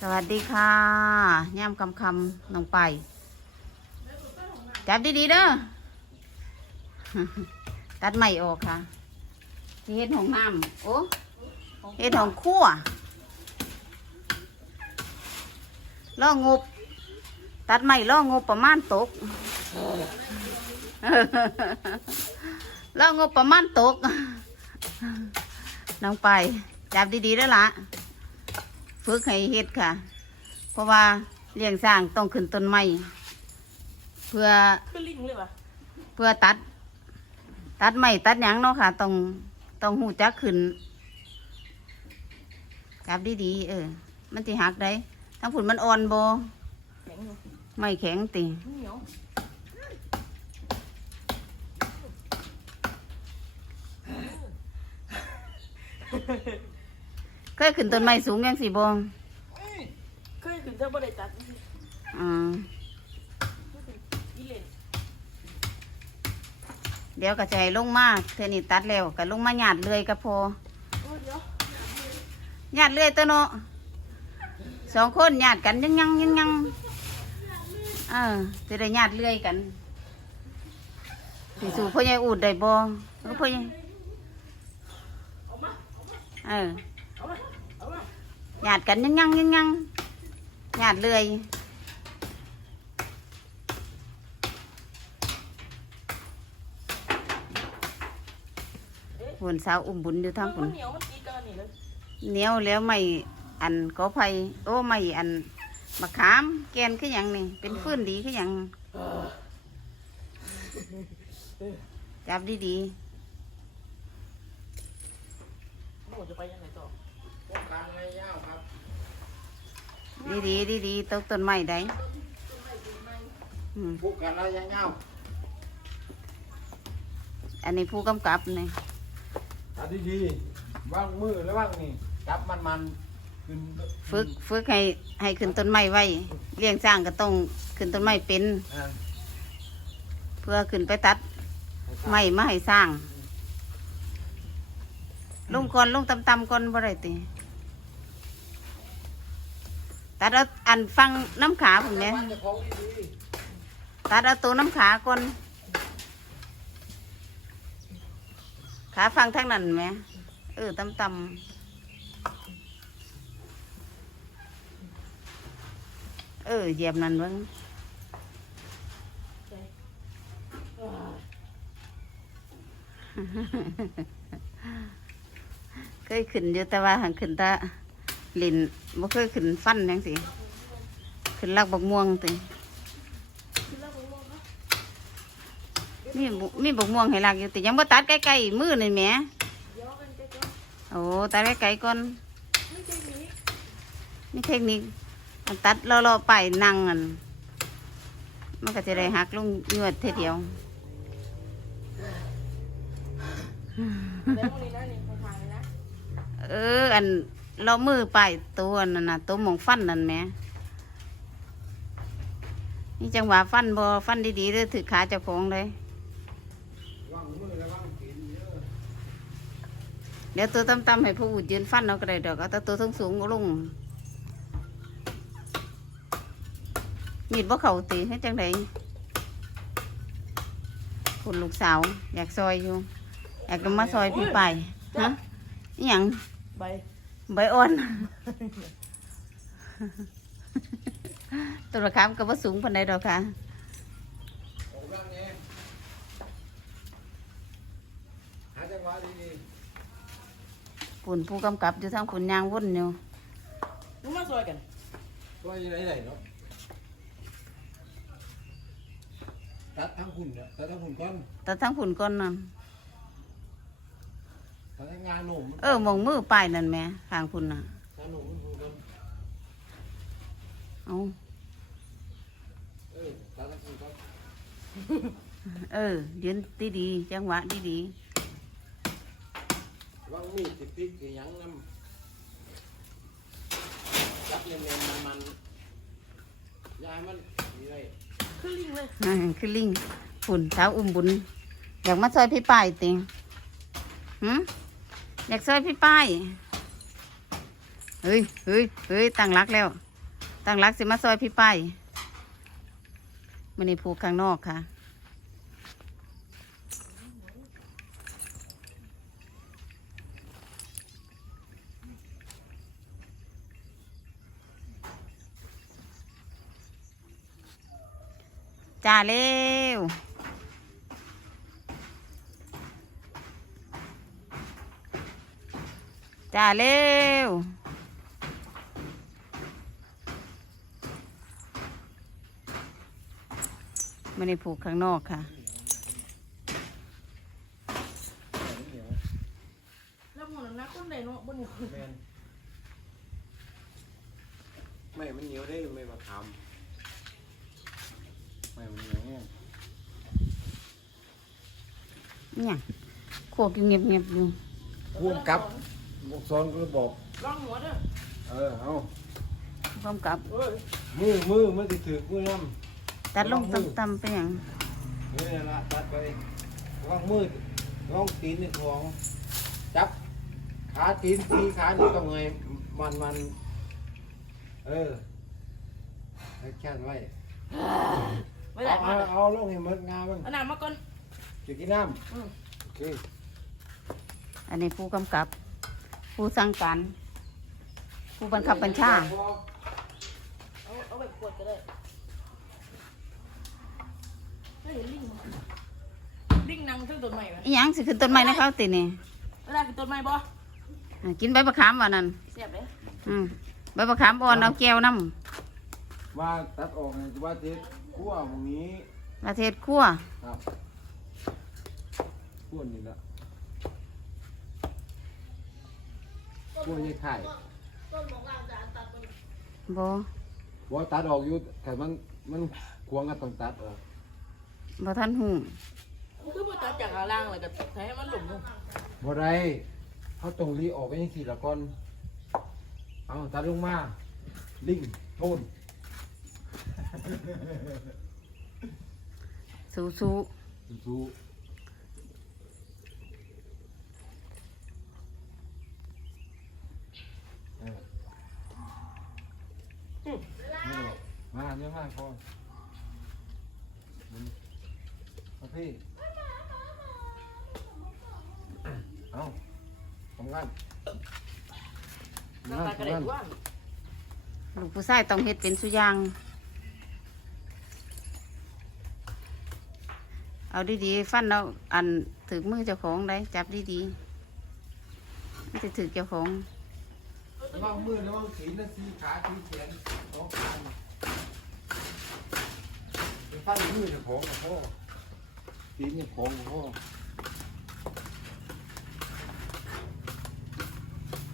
สวัสดีค่ะย่ำคำคำน้องไป จับดีๆเด้อตัดใหม่ออกค่ะเฮ็ดของน้ำโอ้เฮ็ดของคั่วล่องบตัดใหม่ล่องบประมาณตกล่องบประมาณตกน้องไป จับดีๆแล้วล่ะ ฝึกให้เฮ็ดค่ะ เพราะว่าเลี้ยงสร้างต้องขึ้นต้นไม้เพื่อคือลิงเลยวะเพื่อตัด ตัดไม้ตัดหยังเนาะค่ะ ต้องต้องหูจักขึ้นจับดีๆเออ มันสิหักได้ทั้งผุนมันอ่อนบ่แข็งอยู่ไม่แข็งติเหนียว เคยขึ้นต้นไม้สูงยังสิบ่เคยขึ้นเท่าบ่ได้ตัดอืมอีเลนเดี๋ยวก็จะให้ลงมาเทอนี่ตัดแล้วก็ลงมาหยาดเลื่อยก็พอโอ้เดี๋ยวหยาดเลื่อยตัวเนาะสองคนหยาดกันยังยังยังยังเออจะได้หยาดเลื่อยกันสิสู่พ่อใหญ่อูดได้บ่เออพ่อใหญ่เอามาเออ เอามาเอามา หยาดกันยังยังยังยังหยาดเลื่อยฝนสาวอุ้มบุญอยู่ทางฝมันนเหนียวมันตีกันนี่เลยเหนียวแล้วไม่อันก็ไผ่โอ้ไม่อันมะขามแกนคืออย่างนี่เป็นฟื้นดีคืออย่างจับดีโอ้จะไปยังไงต่อ พวกการอะไรยาวครับดีดีดีดีๆตกต้นไม้ได้อืมพวกการอะไรยาวอันนี้ผู้กำกับนี่ตัดดีๆวางมือแล้ววางนี่จับมันมันๆขึ้นฝึกฝึกให้ให้ขึ้นต้นไม้ไว้เลี้ยงสร้างก็ต้องขึ้นต้นไม้เป็น อ่าเพื่อขึ้นไปตัดไม้มาให้สร้าง ลงก่อนลงต่ำๆก่อนบ่ได้ติ ตัดเอาอันฟังน้ำขาผมเนี่ยมันจะของดีตัดเอาตัวน้ำขาก่อนขาฟังทางนั้นไหมเออต่ำเออเหยียบนั่นเบ้างเคยขึ้นอยู่แต่ว่าหังขึ้นตา ลินบ่เคยขึ้นฟันยังสิขึ้นลักบักม่วงติคือแล้วผมว่ามีบุมีบักม่วงให้ลักอยู่ติยังบ่ตัดใกล้ๆมือนี่แหมเดี๋ยวกันจะจะโอ้ตัดไกลๆก่อนไม่ใช่นี้มีเทคนิคอันตัดรอๆไปนั่งอันมันก็จะได้หักลงยวดเทอเดียวแล้วตรงนี้นะนี่ทางๆนะเอออัน เรามือไปตัวนั่นน่ะตัวหมองฟันนั่นแหมนี่จังหวะฟันบอฟันดีๆเด้อถือขาเจ้าของเลยเดี๋ยวตัวต่ำๆให้ผู้อุดยืนฟันเอาก็ได้ดอกเอาแต่ตัวสูงสูงก็ลงมีดบ่เข่าตีให้จังไดคุณลูกสาว อยากซอยอยู่ อยากมาซอยพี่ไปฮะอหย่างใบ ใบอ่อนตัวระคามก็บ่สูงปานใดดอกค่ะออกร่างแน่หาจังหวะดีปุ่นผู้กำกับอยู่ทางปุ่นยางวุ่นอยู่มึงมาซอยกันๆตัวยังไงไหนเนาะตัดทั้งหุ่นเนี่ยตัดทั้งหุ่นก้อนแต่ทางปุ่นก่อนนั่น ตัดทั้งงานหนุ่มเออมองมือป้ายนั่นแหม่ทางปุ่นน่ะ งานหนุ่มหุ่นก้อนเอาเออตัดทั้งหุ่นก้อนเออ ยืนดีๆจังหวะดีวางมีดติดพริกอีหยังน้ำจับเนียนๆมันๆยายมันนี่เลยคือลิงเลยๆอ่าคือลิงปุ่นเท้าอุ้มบุญอยากมาซอยพี่ป้ายติหืม อยากซอยพี่ป้ายเฮ้ยเฮ้ยเฮ้ยตั้งรักแล้วตั้งรักสิมาซอยพี่ป้ายมันในผูกข้างนอกค่ะจ่าเร็ว จ่าเร็วไม่ได้ผูกข้างนอกค่ะ แล้วหมดน้ำหนักคนใดเนาะบนหัวแมนไม่มันเหนียวได้ไม่มาทำไม่มันเหนียวเนี่ยเนี่ยขวกอยู่เงียบๆอยู่พ่วงกับ บกซ้อนก็บอกลองหัวเด้อเออเอาพร้อมกับเอ้ยมือมือมันติดถือมือน้ตัดลงต่ำๆไปอย่างำนี่ละตัดไปวางมือลองตีนในท้องจับขาตีนตีขานี่ต้องไงมันมันเออให้แค่นไว้ไม่ได้เอามาเอาเอาลงให้หมดงาบ้างเอาน้ำมาก่อนจะกินน้อืมำโอเคอันนี้ผู้กำกับ ผู้สั่งการ ผู้บังคับบัญชา เอาเอาไปกวดก็ได้เฮ้ยลิงลิงนั่งถึงต้นไม้ไหมอีหยังสิขึ้นต้นไม้นะครับตินี่เวลาขึ้นต้นไม้บ่อ่ากินใบมะขามวันนั้นเสียบเลยอืมใบมะขามอ่อนเอาแก้วน้ว่าตัดออกไงว่าเทศคั่วตรงนี้ำประเทศคั่วครับคั่วนี่ละ คั่วยี่ไข่บ่ว่าตัดออกอยู่แต่มันมันควงกันต้องตัดออกบ่ทันหูคือบ่ตัดจากข้างล่างเลยก็ให้มันหลุมลงบ่ได้เขาต้องรีออกไปยังสี่ละก่อนเอาตัดลงมาลิงโทนสู้สู้เออนี่หรอกมาเนี่ยมาพอมาพี่ เอาทำงานน้ำตาก็ได้กว้างๆลูกผู้ชายต้องเฮ็ดเป็นสุอยางเอาดีๆ ฟันเอาอันถึกมือเจ้าของได้จับดีๆมันจะถึกเจ้าของระวังมือระวังสีนะสีขาสีแขนสองขาไปฟันมือเจ้าของกับพ่อสีนี่ของกับพ่อ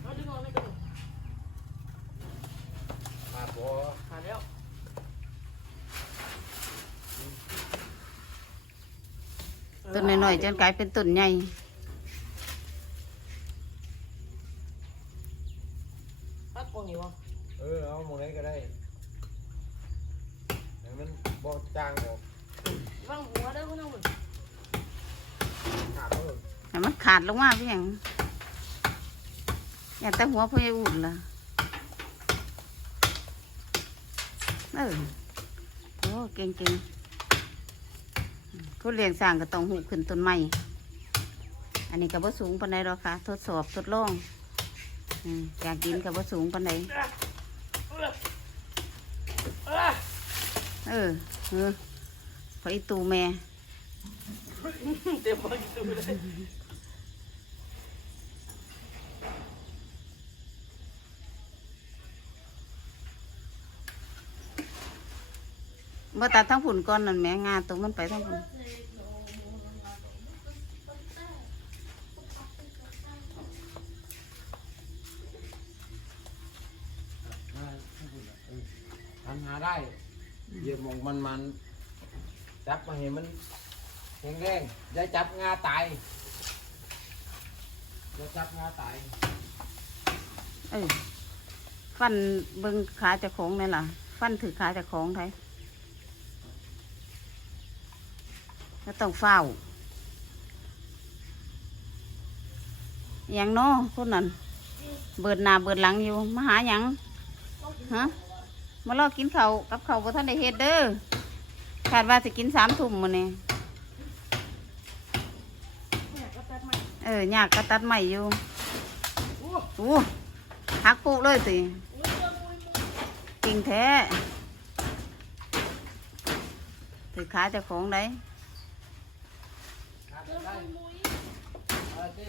เอาดึงออกไม่ต้อง ขาดพ่อ ขาดแล้ว ต้ นน้อยๆจนกลายเป็นต้นใหญ่ปักกงอยู่บ่เออเอาหมองไหนก็ได้ให้มันบ่จางออกวางหัวเด้อคุณเอาหมดขาดเลยให้มันขาดลงมาเพียงอย่าแต่หัวพ่อใหญ่อุ่นล่ะเออโอ้เก่งเก่งเขาเรียงสร้างก็ต้องหูขึ้นต้นไม้อันนี้กับ่สูงปานใดหรอกค่ะ ทดสอบทดลองอืมอยากกินกับ่สูงปานใดเออเออเออพออีตูแม่เต็มปากอีตูเลย เมื่อตัดทั้งผุนก้อนนั่นแหม่งาตรงมันไปทั้งผุนมาให้คุณอะเออทำหาได้เหยียบหมองมันมันจับมาเห็นมันแข็งแรงอย่าจับงาตายอย่าจับงาตายเออฟันเบิ่งขาเจะของนี่ล่ะ ฟันถือขาเจะของไทย แล้วต้องเฝ้าอหย่างเน้อคนนั้นเบิดหน้าเบิดหลังอยู่มาหาหยังฮะมารอกินข้าวกับข้าวบ่ทันได้เฮ็ดเด้อคาดว่าสิกินสามทุ่มมื้อนี้เนี่ยก็ตัดใหม่เออยากก็ตัดใหม่อยู่โอ้อู้หักปุเลยสิยเรื่องมุ้ยมุ้ยจริงแท้ถือขาเจ้าของได้ ขาดเรื่องได้มุ้ยมุ้ยเอาสิ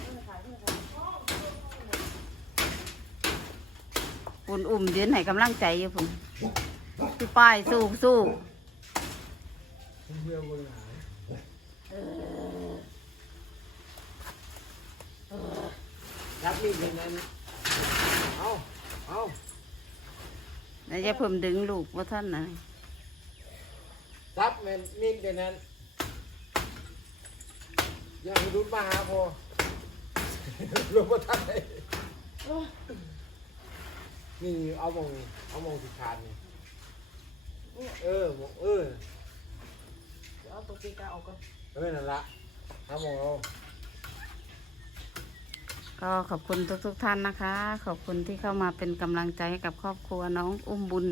เรื่องขายเรื่องขายอ๋อปุ่นอุ่มยืนให้กำลังใจอยู่ผมพี่ป้ายสู้สู้เบื่อเบื่อหายรับมีดอย่างนั้นเอาเอาแล้วจะเพิ่มดึงลูกว่าท่านนะรับมันมีดอย่างนั้นอ ย่าให้รุดมาหาพอลงมาทันเลยโอ้ยนี่เอามองเอามองสิคานนี่เออมองเออเดี๋ยวเอาตัวตีกาออกก่อนเออนั่นละเอามองเอาก็ขอบคุณทุกๆท่านนะคะ ขอบคุณที่เข้ามาเป็นกำลังใจให้กับครอบครัวน้องอุ้มบุญ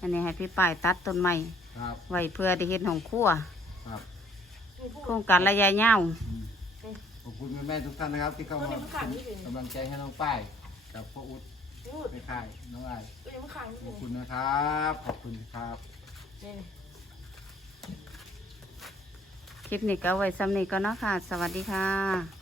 อันนี้ให้พี่ป้ายตัดต้นไม้ครับไว้เพื่อได้เห็นของครัวครับนี่พูด โครงการระยะยาวขอบคุณแม่ๆทุกท่านนะครับ ที่เข้ามาตัวนี้มันขังนี่สิกำลังใจให้น้องป้ายกับพ่ออุ๊ดพูดในค่ายน้องไอายตัวนี้มันขังนี่ขอบสิคุณนะครับ ขอบคุณครับนี่คลิปนี้ก็ไว้ซ้ำนี้ก็เนาะค่ะ สวัสดีค่ะ